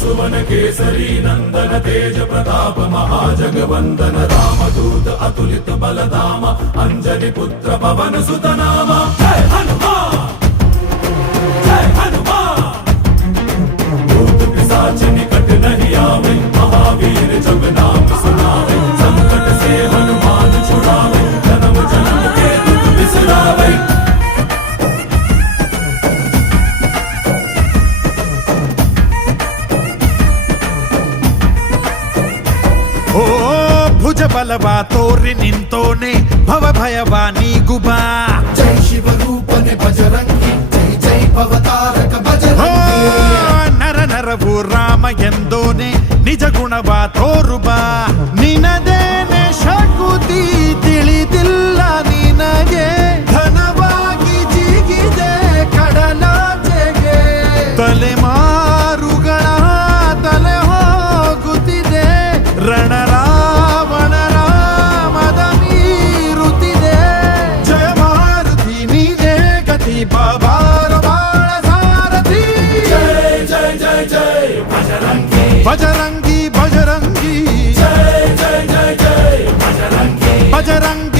सुवन केसरी नंदन तेज प्रताप महाजगवंदन रामदूत अतुलित बलधाम अंजनी पुत्र पवन सुत नाम जय हनुमान जय हनुमान। भूत पिशाच निकट नहीं आवे महावीर जब नाम सुनावे संकट से हनुमान छुड़ावे जन्म जन्म के दुख बिसरावे। ಓ ಭುಜ ಬಲವಾ ತೋರಿ ನಿಂತೋನೆ ಭವ ಭಯವಾ ನೀಗುಬಾ ಜೈ ಶಿವ ರೂಪನೆ ಬಜರಂಗಿ ಜೈ ಜೈ ಭವತಾರಕ ಬಜರಂಗಿ ನರ ನರವು ರಾಮ ಎಂದೋನೆ ನಿಜ ಗುಣವಾ ತೋರುಬಾ ನಿನದೇನೆ ಶಕುತಿ ತಿಳಿದಿಲ್ಲ ನಿನಗೆ ಘನವಾಗಿ ಜಿಗಿದೆ ಕಡಲಾಚೆಗೆ ತಲೆಮಾರುಗಳ ತಲೆ ಹೋಗುತ್ತಿದೆ ರಣರಾವಣರ ಮದ ಮೀರುತ್ತಿದೆ ಜಯ ಮಾರುತಿ ನೀನೇ ಗತಿ ಬಾಬಾರ ಬಾಳ ಸಾರಥಿ जय जय जय जय बजरंगी ಬಜರಂಗಿ ಬಜರಂಗಿ जय जय जय जय बजरंगी ಬಜರಂಗಿ